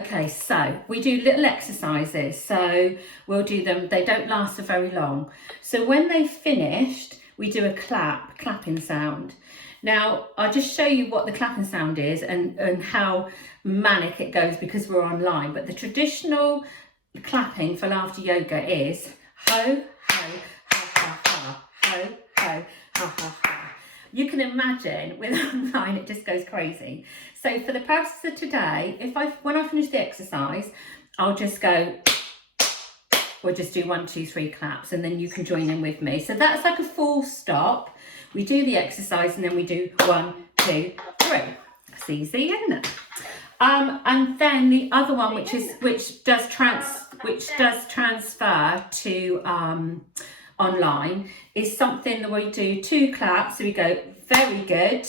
Okay, so we do little exercises. So we'll do them, they don't last for very long. So when they've finished, we do a clapping sound. Now, I'll just show you what the clapping sound is and how manic it goes because we're online. But the traditional clapping for laughter yoga is ho, ho, ha, ha, ha, ho, ho, ha, ha, ha. You can imagine with online, it just goes crazy. So for the purposes of today, when I finish the exercise, I'll just go, we'll just do 1, 2, 3 claps, and then you can join in with me. So that's like a full stop. We do the exercise and then we do 1, 2, 3. It's easy, isn't it? And then the other one, which does transfer to online, is something that we do 2 claps. So we go very good,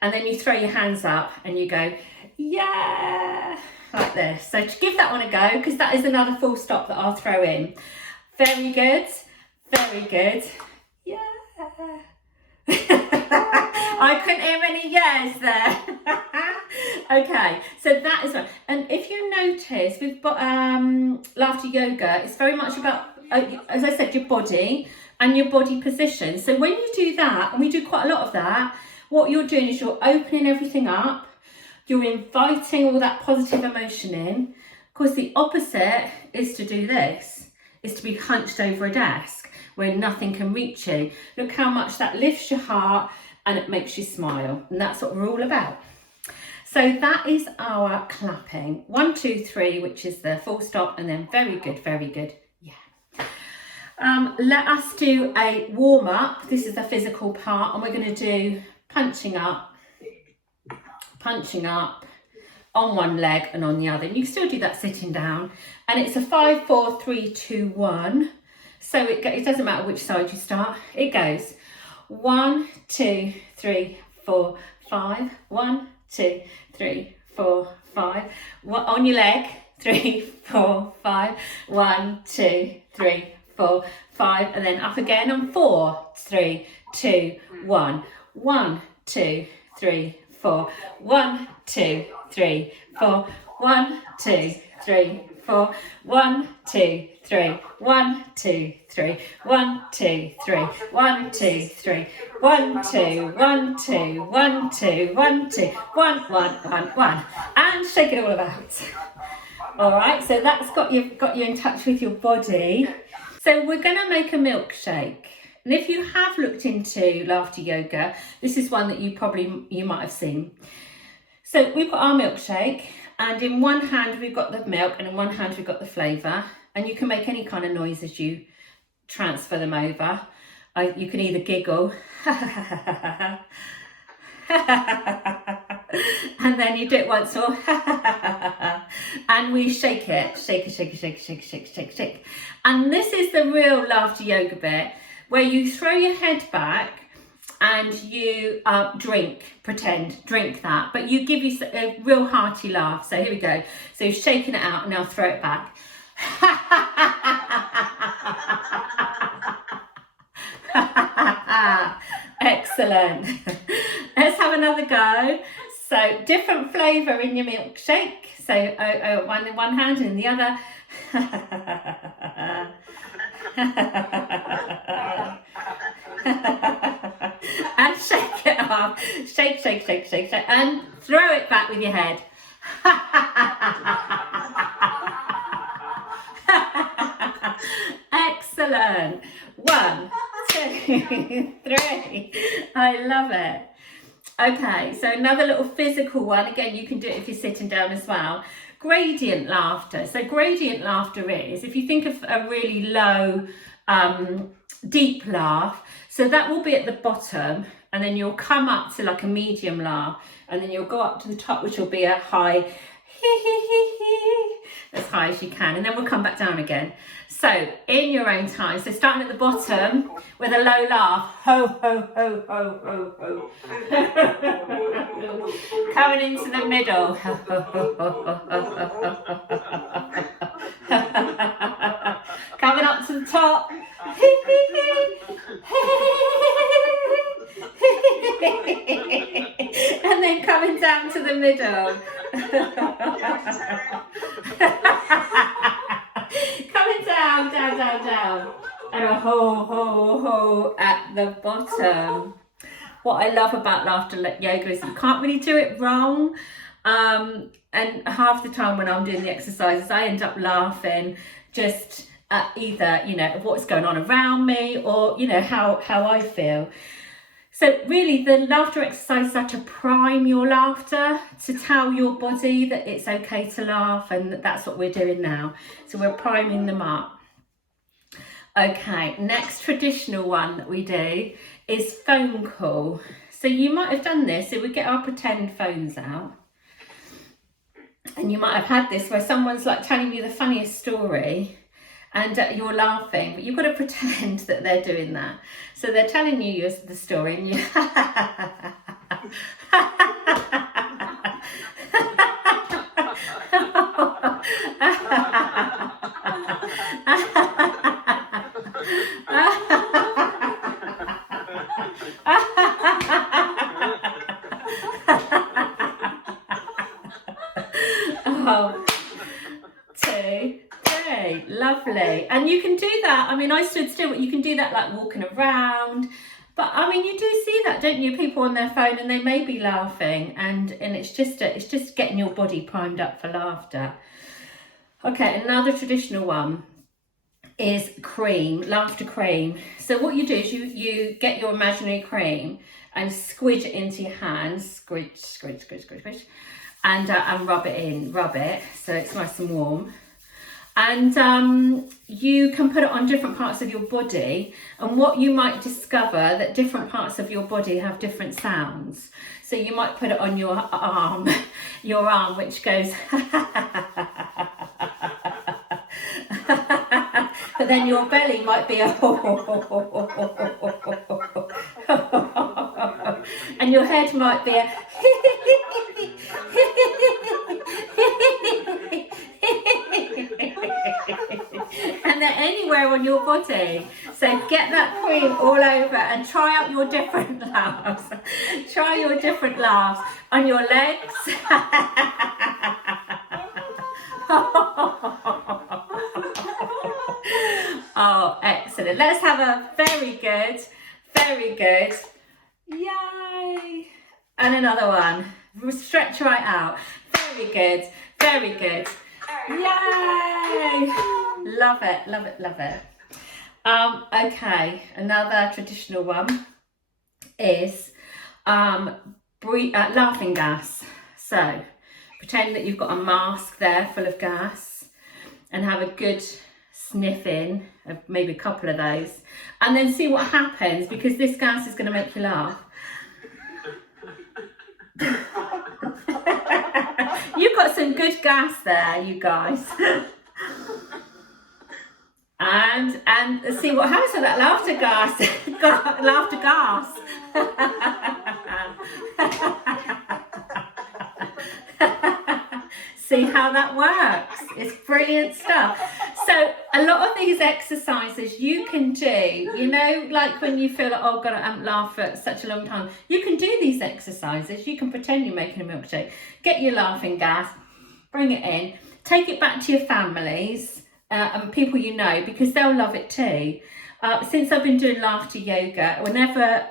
and then you throw your hands up and you go yeah, like this. So to give that one a go, because that is another full stop that I'll throw in. Very good, yeah. I couldn't hear any yes there. Okay, so that is one. And if you notice with laughter yoga, it's very much about, as I said, your body and your body position. So when you do that, and we do quite a lot of that, what you're doing is you're opening everything up, you're inviting all that positive emotion in. Of course, the opposite is to do this, is to be hunched over a desk where nothing can reach you. Look how much that lifts your heart and it makes you smile. And that's what we're all about. So that is our clapping. 1, 2, 3, which is the full stop, and then very good, yeah. Let us do a warm up. This is the physical part, and we're going to do punching up on one leg and on the other. And you can still do that sitting down. And it's a 5, 4, 3, 2, 1. So it doesn't matter which side you start. It goes 1, 2, 3, 4, 5. 1, 2, 3, 4, 5. On your leg. 3, 4, 5. 1, 2, 3, 4, 5. And then up again on 4, 3, 2, 1. 1, 2, 3, 4. 1, 2, 3, 4. 1, 2, 3, 4. 1, 2, 3. 1, 2, 3. 1, 2, 3. 1, 2, 3. 1, 2, 1, 2, 1, 2, 1, 2, 1, 1, 1, 1. And shake it all about. All right, so that's got you in touch with your body. So we're going to make a milkshake. And if you have looked into laughter yoga, this is one that you might have seen. So we've got our milkshake, and in one hand we've got the milk, and in one hand we've got the flavour. And you can make any kind of noise as you transfer them over. You can either giggle, and then you do it once more, and we shake it, shake. And this is the real laughter yoga bit, where you throw your head back and you drink that, but you give you a real hearty laugh. So here we go. So you're shaking it out, and now throw it back. Excellent. Let's have another go. So different flavour in your milkshake. So one in one hand and in the other. And shake it off. Shake, and throw it back with your head. Excellent. 1, 2, 3. I love it. Okay, so another little physical one. Again, you can do it if you're sitting down as well. Gradient laughter. So gradient laughter is, if you think of a really low, deep laugh, so that will be at the bottom, and then you'll come up to like a medium laugh, and then you'll go up to the top, which will be a high as high as you can, and then we'll come back down again. So in your own time, so starting at the bottom with a low laugh, ho ho ho ho ho ho. Coming into the middle, coming up to the top, and then coming down to the middle. Coming down, down, down, down. And a ho, ho, ho at the bottom. What I love about laughter yoga is you can't really do it wrong. And half the time when I'm doing the exercises, I end up laughing just at either, you know, what's going on around me or, you know, how I feel. So really the laughter exercises are to prime your laughter, to tell your body that it's okay to laugh, and that's what we're doing now. So we're priming them up. Okay, next traditional one that we do is phone call. So you might have done this, so we get our pretend phones out. And you might have had this where someone's like telling you the funniest story and you're laughing, but you've got to pretend that they're doing that. So they're telling you the story and you Oh, 2, 3, lovely. And you can do that. I mean, I stood still, but you can do that like walking around. But I mean, you do see that, don't you? People on their phone and they may be laughing, and it's just getting your body primed up for laughter. Okay, another traditional one is cream, laughter cream. So what you do is you get your imaginary cream and squidge it into your hands, squidge, squidge, squidge, squidge, squidge, and rub it so it's nice and warm. And you can put it on different parts of your body, and what you might discover that different parts of your body have different sounds. So you might put it on your arm, which goes but then your belly might be a and your head might be a and they're anywhere on your body. So get that cream all over and try out your different laughs. Try your different laughs on your legs. Oh, excellent. Let's have a very good. Yay. And another one. Stretch right out. Very good. Yay. Love it. Okay, another traditional one is laughing gas. So pretend that you've got a mask there full of gas and have a good sniff in of maybe a couple of those, and then see what happens, because this gas is going to make you laugh. You've got some good gas there, you guys. and see what happens with that laughter gas. Laughter gas. See how that works. It's brilliant stuff. So a lot of these exercises you can do, you know, like when you feel like, oh God, I haven't laughed for such a long time. You can do these exercises. You can pretend you're making a milkshake. Get your laughing gas, bring it in, take it back to your families and people you know, because they'll love it too. Since I've been doing laughter yoga, whenever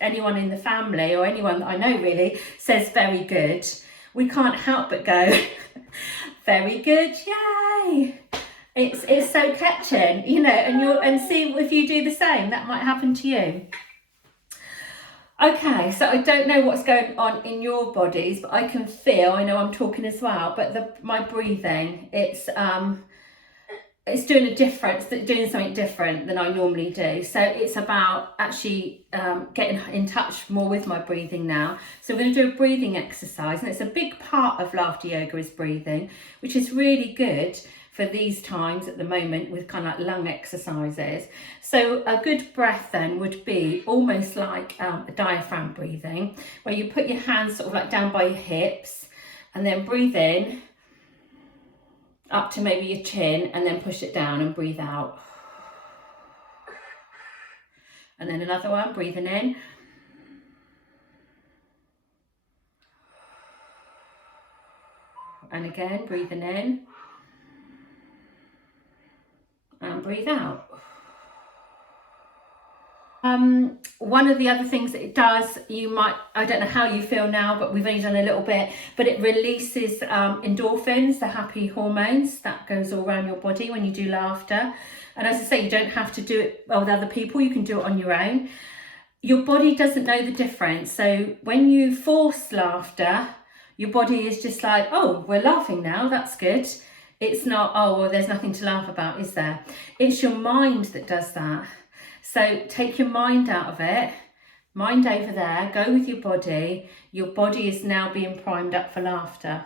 anyone in the family or anyone that I know really says very good, we can't help but go, very good, yay. It's so catching, you know, and see if you do the same, that might happen to you. Okay, so I don't know what's going on in your bodies, but I can feel, I know I'm talking as well, but my breathing, it's doing doing something different than I normally do. So it's about actually getting in touch more with my breathing now. So we're going to do a breathing exercise, and it's a big part of laughter yoga is breathing, which is really good for these times at the moment with kind of like lung exercises. So a good breath then would be almost like a diaphragm breathing, where you put your hands sort of like down by your hips and then breathe in up to maybe your chin, and then push it down and breathe out. And then another one, breathing in. And again, breathing in and breathe out. One of the other things that it does, I don't know how you feel now, but we've only done a little bit, but it releases endorphins, the happy hormones that goes all around your body when you do laughter. And as I say, you don't have to do it with other people, you can do it on your own. Your body doesn't know the difference. So when you force laughter, your body is just like, oh, we're laughing now, that's good. It's not, oh, well, there's nothing to laugh about, is there? It's your mind that does that. So take your mind out of it, mind over there, go with your body. Your body is now being primed up for laughter.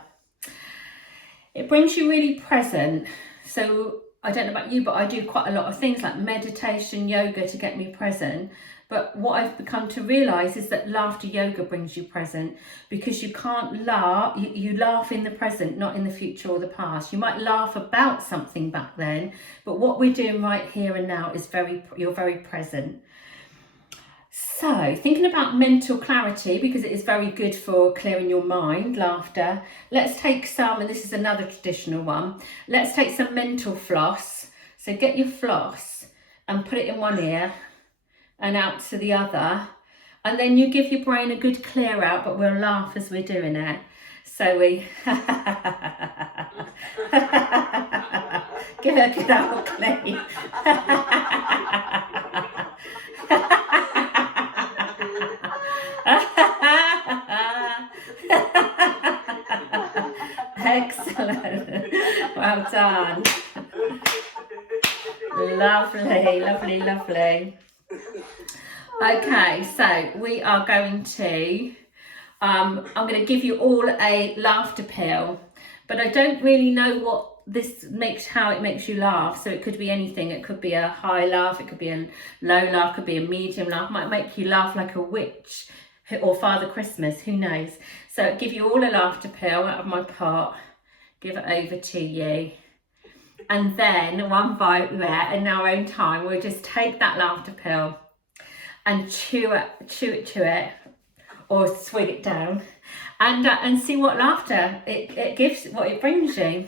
It brings you really present. So I don't know about you, but I do quite a lot of things like meditation, yoga to get me present. But what I've become to realise is that laughter yoga brings you present, because you can't laugh, you laugh in the present, not in the future or the past. You might laugh about something back then, but what we're doing right here and now is you're very present. So thinking about mental clarity, because it is very good for clearing your mind, laughter, let's take some, and this is another traditional one, let's take some mental floss. So get your floss and put it in one ear and out to the other, and then you give your brain a good clear out, but we'll laugh as we're doing it. So we give it a good old clean. Excellent, well done. Lovely, lovely, lovely. Okay, so we are going to, I'm going to give you all a laughter pill, but I don't really know what how it makes you laugh. So it could be anything. It could be a high laugh, it could be a low laugh, it could be a medium laugh, it might make you laugh like a witch or Father Christmas, who knows. So I'll give you all a laughter pill out of my pot, give it over to you. And then one bite there in our own time, we'll just take that laughter pill and chew it, or swig it down, and see what laughter it gives, what it brings you.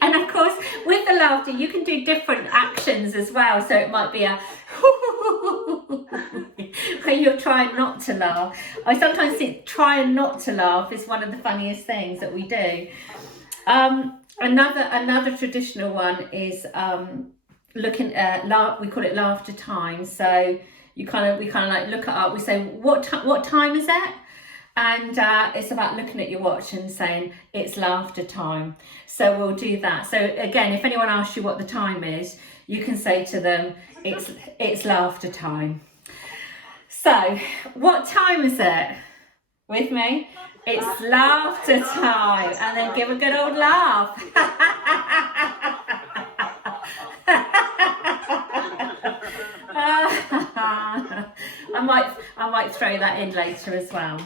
And of course, with the laughter, you can do different actions as well. So it might be a where you're trying not to laugh. I sometimes think trying not to laugh is one of the funniest things that we do. Another traditional one is looking at we call it laughter time. So we kind of like look it up. We say what time is it? And it's about looking at your watch and saying it's laughter time. So we'll do that. So again, if anyone asks you what the time is, you can say to them it's laughter time. So what time is it? With me? It's laughter time. And then give a good old laugh. I might throw that in later as well.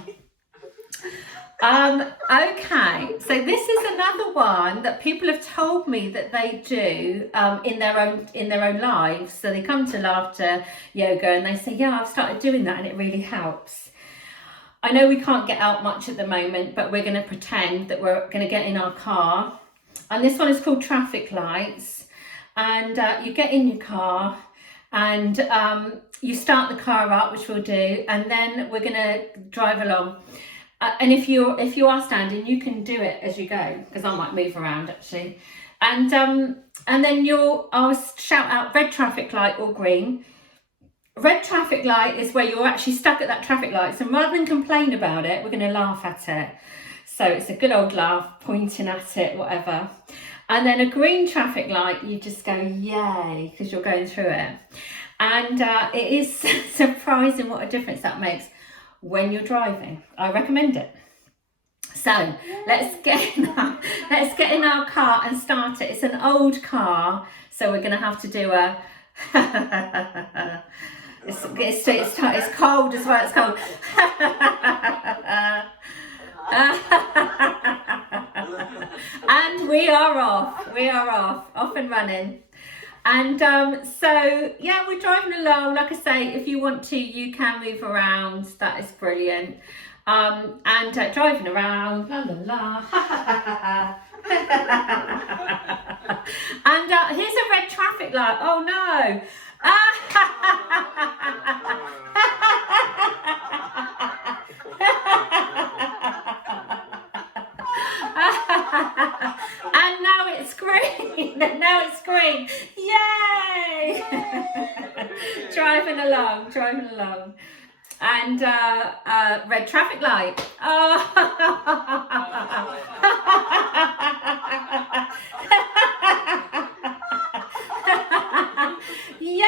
Okay, so this is another one that people have told me that they do in their own lives. So they come to laughter yoga and they say, yeah, I've started doing that and it really helps. I know we can't get out much at the moment, but we're going to pretend that we're going to get in our car. And this one is called traffic lights. And you get in your car and you start the car up, which we'll do, and then we're going to drive along. And if you are standing, you can do it as you go, because I might move around actually. And then I'll shout out red traffic light or green. Red traffic light is where you're actually stuck at that traffic light. So rather than complain about it, we're going to laugh at it. So it's a good old laugh, pointing at it, whatever. And then a green traffic light, you just go, yay, because you're going through it. And it is surprising what a difference that makes when you're driving. I recommend it. So let's get in our car and start it. It's an old car, so we're going to have to do a it's cold as well. It's cold. And we are off and running. And so, yeah, we're driving along. Like I say, if you want to, you can move around. That is brilliant. And driving around, la la la, and here's a red traffic light. Oh no. And now it's green. Now it's green. Yay! Driving along. And red traffic light. Oh. Yay!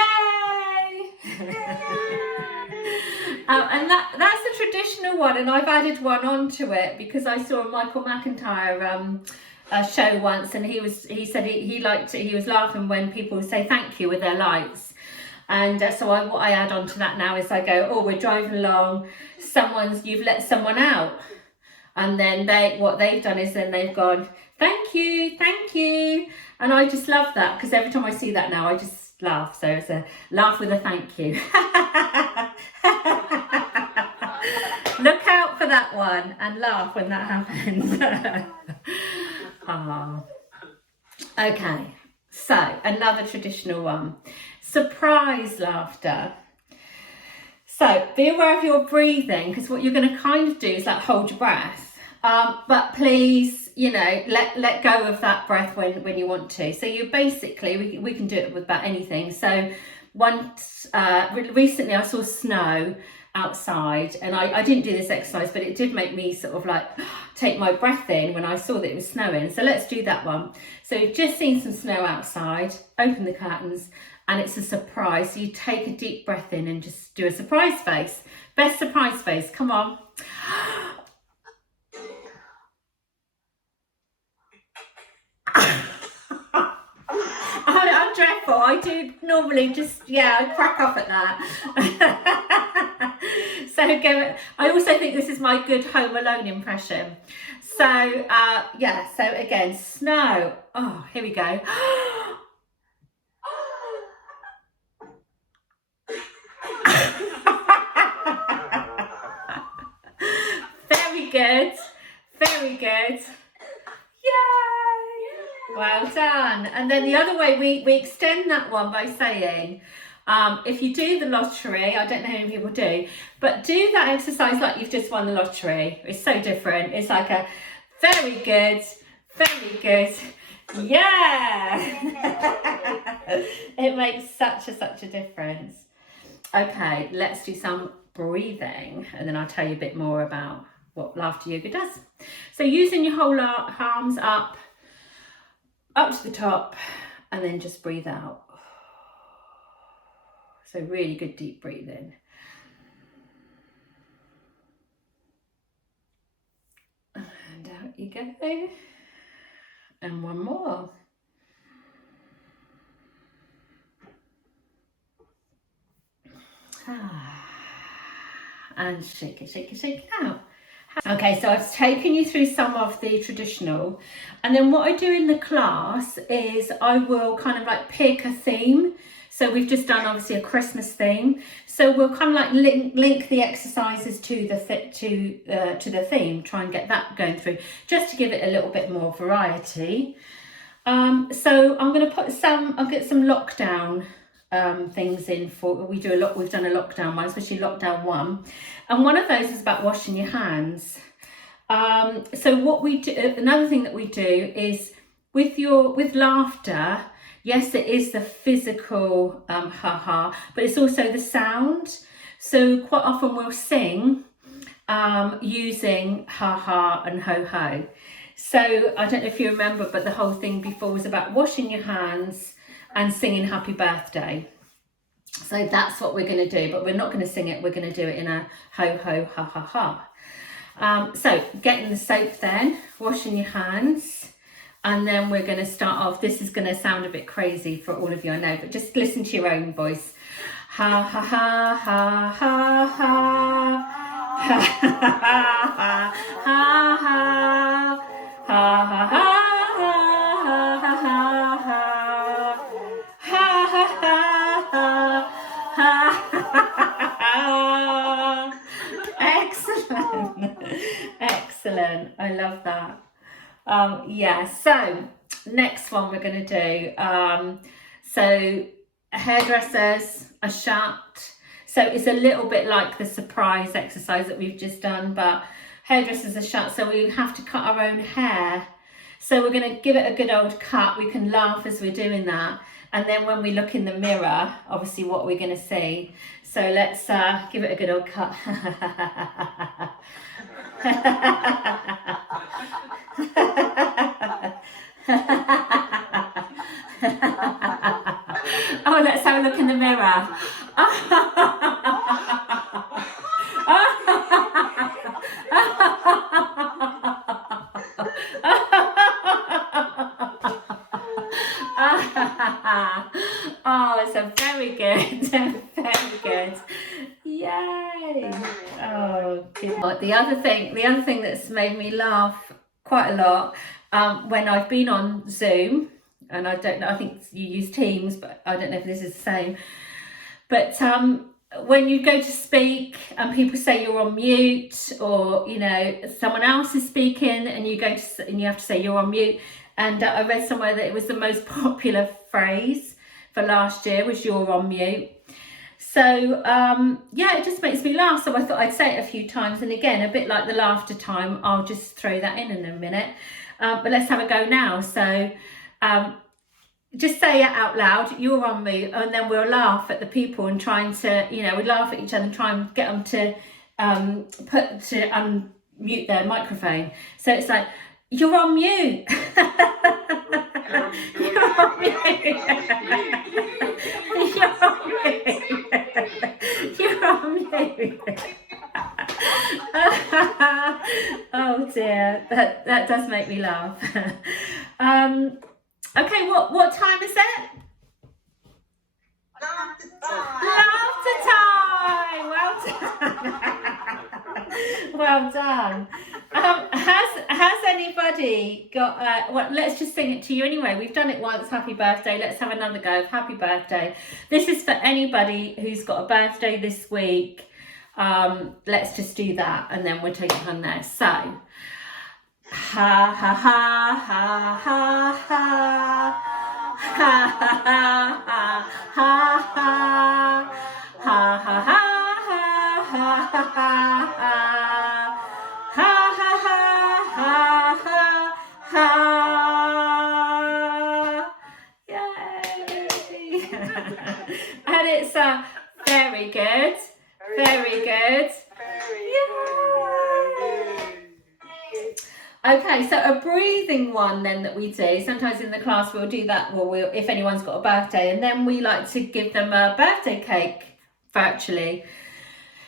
And that's a traditional one, and I've added one onto it because I saw a Michael McIntyre show once, and he said he liked it. He was laughing when people say thank you with their lights. And so what I add on to that now is I go, oh, we're driving along, you've let someone out. And then what they've done is then they've gone, thank you. And I just love that, because every time I see that now, I just laugh. So it's a laugh with a thank you. Look out for that one and laugh when that happens. Oh. Okay, so another traditional one. Surprise laughter. So be aware of your breathing, because what you're going to kind of do is like hold your breath, but please, let go of that breath when you want to. So you basically, we can do it with about anything. So once recently I saw snow outside, and I didn't do this exercise, but it did make me sort of like take my breath in when I saw that it was snowing. So let's do that one. So you've just seen some snow outside, open the curtains, and it's a surprise. So you take a deep breath in and just do a surprise face. Best surprise face, come on. I'm dreadful. I do normally just, I crack up at that. So I also think this is my good Home Alone impression. So, so again, snow. Oh, here we go. Very good. Yay! Well done. And then the other way, we extend that one by saying, if you do the lottery, I don't know how many people do, but do that exercise like you've just won the lottery. It's so different. It's like a very good. Yeah. It makes such a difference. Okay, let's do some breathing, and then I'll tell you a bit more about what laughter yoga does. So using your whole arms up to the top, and then just breathe out. So really good deep breathing. And out you go. And one more. And shake it out. Okay, so I've taken you through some of the traditional, and then what I do in the class is I will kind of like pick a theme. So we've just done obviously a Christmas theme, so we'll kind of like link the exercises to the theme, try and get that going through, just to give it a little bit more variety. So I'm going to I'll get some lockdown things in for, we've done a lockdown one, especially lockdown 1, and one of those is about washing your hands. So what we do, another thing that we do is with laughter, yes, it is the physical ha-ha, but it's also the sound. So quite often we'll sing using ha-ha and ho-ho. So I don't know if you remember, but the whole thing before was about washing your hands and singing happy birthday. So that's what we're going to do, but we're not going to sing it, we're going to do it in a ho ho ha ha ha. So getting the soap then, washing your hands, and then we're going to start off. This is going to sound a bit crazy for all of you, I know, but just listen to your own voice. Ha ha ha ha ha ha ha ha ha ha ha ha ha ha. Yeah, so next one we're going to do. So hairdressers are shut. So it's a little bit like the surprise exercise that we've just done, but hairdressers are shut, so we have to cut our own hair. So we're going to give it a good old cut. We can laugh as we're doing that. And then when we look in the mirror, obviously what we're going to see. So let's give it a good old cut. Oh, let's have a look in the mirror. Oh, it's a very good, very good. Yay! Oh, good. The other thing that's made me laugh quite a lot when I've been on Zoom, and I don't know, I think you use Teams, but I don't know if this is the same. But when you go to speak and people say you're on mute, or you know someone else is speaking and you have to say you're on mute. And I read somewhere that it was the most popular phrase for last year was "you're on mute." So yeah, it just makes me laugh. So I thought I'd say it a few times, and again, a bit like the laughter time, I'll just throw that in a minute. But let's have a go now. So just say it out loud, "you're on mute," and then we'll laugh at the people and trying to, you know, we laugh at each other and try and get them to unmute their microphone. So it's like, "You're on mute." You're on mute. You're on mute. You're on mute. Oh dear, that does make me laugh. Okay, what time is it? Laughter time. Well done. Has anybody got well, let's just sing it to you anyway. We've done it once. Happy birthday. Let's have another go of happy birthday. This is for anybody who's got a birthday this week. Let's just do that and then we'll take it from there. So ha ha ha ha ha ha ha ha ha ha ha ha ha ha. And it's very good, very good. Okay, so a breathing one then that we do. Sometimes in the class we'll do that. Well, if anyone's got a birthday, and then we like to give them a birthday cake virtually.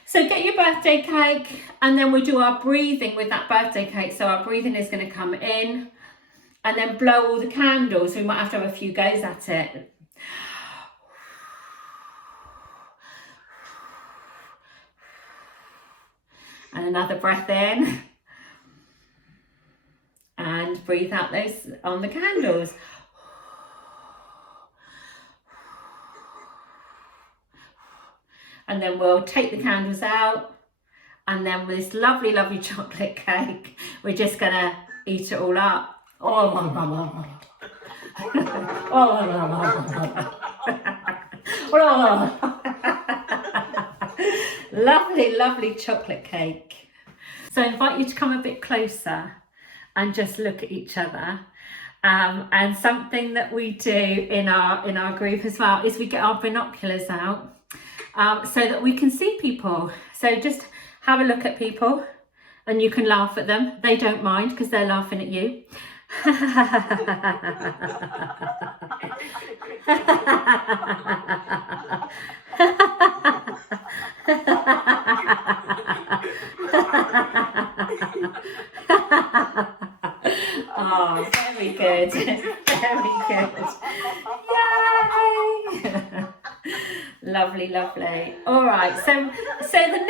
So get your birthday cake, and then we do our breathing with that birthday cake. So our breathing is going to come in, and then blow all the candles. We might have to have a few goes at it. And another breath in. And breathe out those on the candles. And then we'll take the candles out. And then with this lovely, lovely chocolate cake, we're just going to eat it all up. Lovely, lovely chocolate cake. So I invite you to come a bit closer and just look at each other. And something that we do in our group as well is we get our binoculars out so that we can see people. So just have a look at people and you can laugh at them. They don't mind because they're laughing at you. Oh, very good. Very good. Yay! Lovely, lovely. All right, so the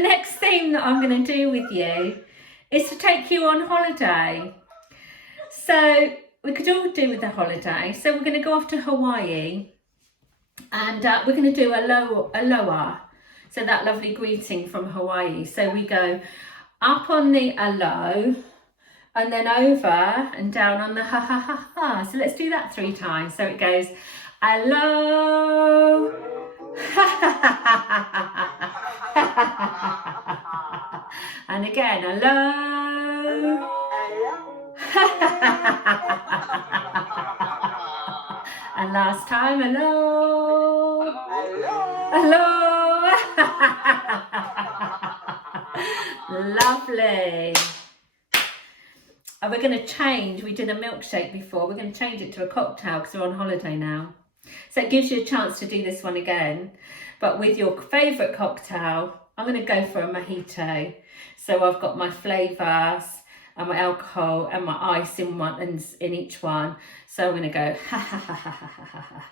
next thing that I'm going to do with you is to take you on holiday. So we could all do with the holiday. So we're going to go off to Hawaii, and we're going to do aloha. So that lovely greeting from Hawaii. So we go up on the alo, and then over and down on the ha ha ha ha. So let's do that 3 times. So it goes, hello, and again, hello. And last time, hello. Hello. Lovely. And we're going to change. We did a milkshake before. We're going to change it to a cocktail because we're on holiday now. So it gives you a chance to do this one again. But with your favourite cocktail, I'm going to go for a mojito. So I've got my flavours and my alcohol and my ice in each one. So I'm going to go ha ha ha ha ha ha ha.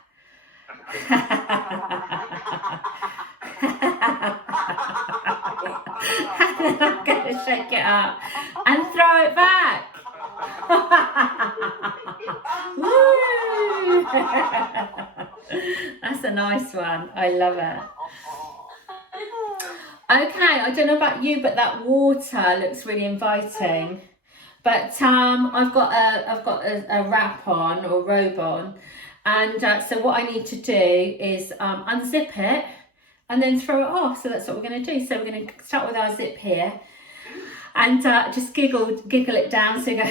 And then I'm going to shake it up and throw it back. Woo! That's a nice one. I love it. Okay, I don't know about you, but that water looks really inviting. But I've got a wrap on or robe on, and so what I need to do is unzip it and then throw it off. So that's what we're going to do. So we're going to start with our zip here, and just giggle it down. So you go,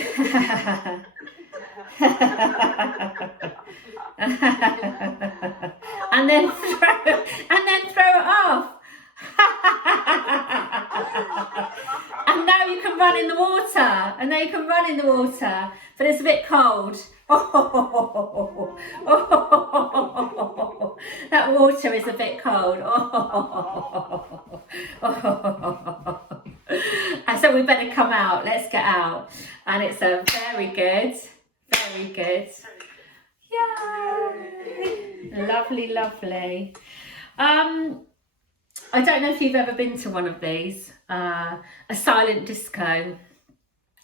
and then throw it off. And now you can run in the water, but it's a bit cold. That water is a bit cold. And so we better come out. Let's get out. And it's a very good. Yay! Lovely. I don't know if you've ever been to one of these, a silent disco.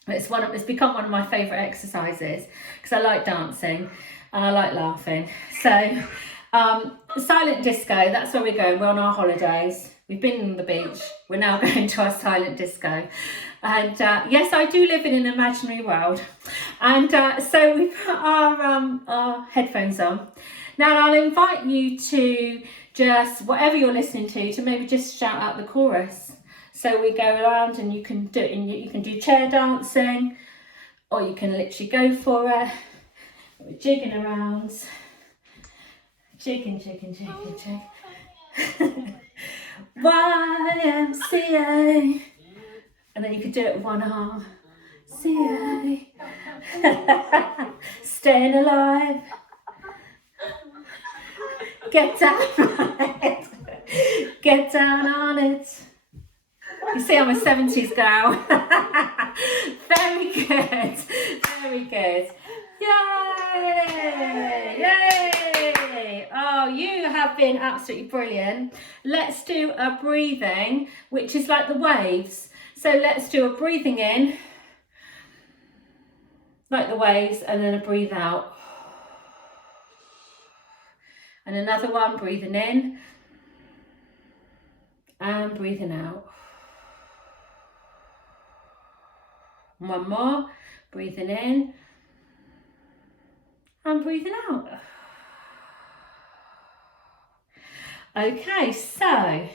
It's become one of my favourite exercises because I like dancing and I like laughing. So silent disco, that's where we're going. We're on our holidays. We've been on the beach. We're now going to our silent disco. And yes, I do live in an imaginary world. And so we put our headphones on. Now I'll invite you to just, whatever you're listening to maybe just shout out the chorus. So we go around and you can do chair dancing, or you can literally go for it. We're jigging around. Jigging. YMCA. And then you could do it with one arm. CA. Staying alive. Get down on it. Get down on it. You see, I'm a 70s girl. Very good. Yay! Oh, you have been absolutely brilliant. Let's do a breathing, which is like the waves. So let's do a breathing in, like the waves, and then a breathe out. And another one, breathing in and breathing out. One more, breathing in and breathing out. Okay, so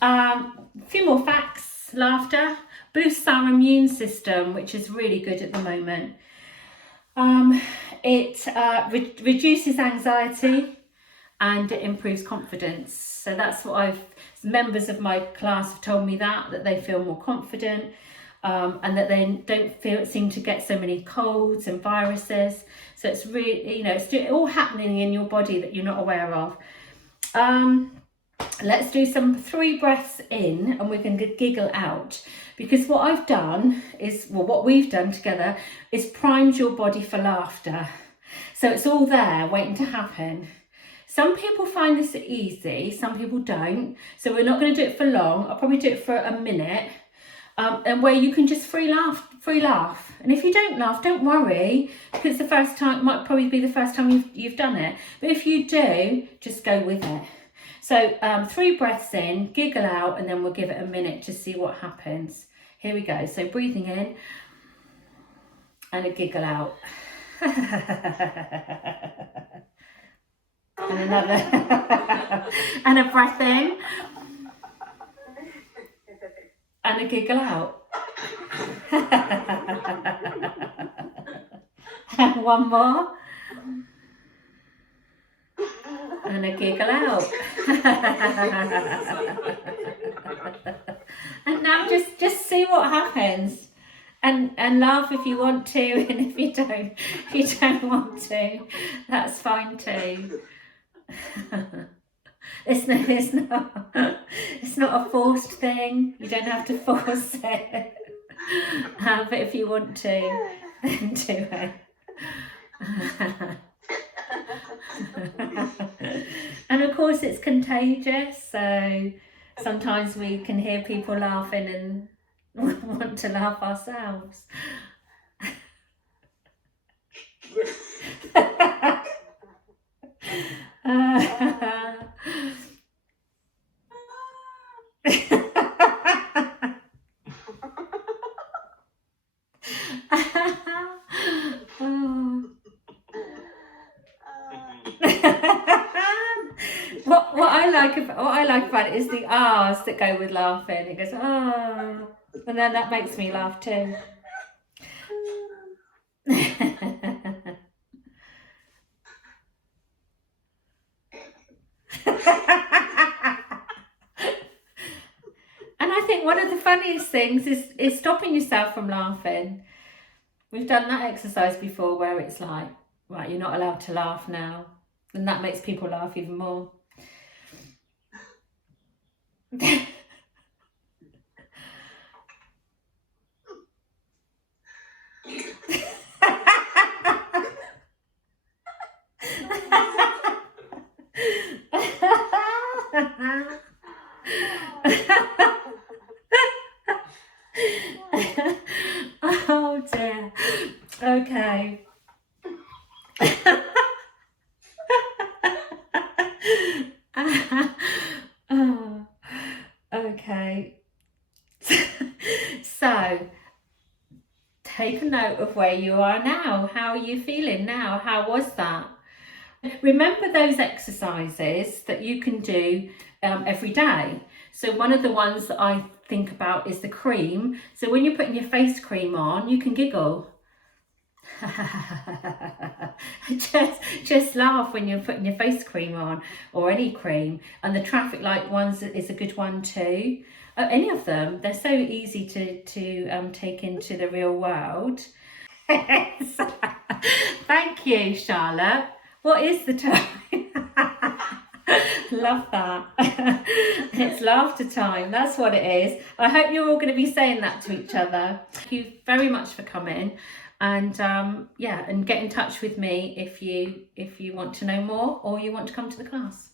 a few more facts. Laughter boosts our immune system, which is really good at the moment. It reduces anxiety and it improves confidence. So that's what members of my class have told me that they feel more confident, and that they don't seem to get so many colds and viruses. So it's really, it's all happening in your body that you're not aware of. Let's do some 3 breaths in, and we're going to giggle out, because what I've done is, what we've done together is primed your body for laughter. So it's all there waiting to happen. Some people find this easy, some people don't. So we're not going to do it for long. I'll probably do it for a minute, and where you can just free laugh. And if you don't laugh, don't worry, because the first time might probably be the first time you've done it. But if you do, just go with it. So 3 breaths in, giggle out, and then we'll give it a minute to see what happens. Here we go. So breathing in And a giggle out. And another. And a breath in. And a giggle out. And one more. And a giggle out. And now just see what happens. And laugh if you want to, and if you don't want to, that's fine too. It's not a forced thing. You don't have to force it. But if you want to, then do it. And of course it's contagious, so sometimes we can hear people laughing and want to laugh ourselves. What I like about it is the R's that go with laughing. It goes, oh, and then that makes me laugh too. And I think one of the funniest things is stopping yourself from laughing. We've done that exercise before where it's like, right, you're not allowed to laugh now. And that makes people laugh even more. Oh dear. Okay. Oh, okay. So, take a note of where you are now. How are you feeling now? How was that? Remember those exercises that you can do every day. So one of the ones that I think about is the cream. So when you're putting your face cream on, you can giggle. just laugh when you're putting your face cream on, or any cream. And the traffic light ones is a good one too. Any of them, they're so easy to take into the real world. Thank you, Charlotte. What is the time? Love that. It's laughter time. That's what it is. I hope you're all going to be saying that to each other. Thank you very much for coming. And yeah, and get in touch with me if you want to know more or you want to come to the class.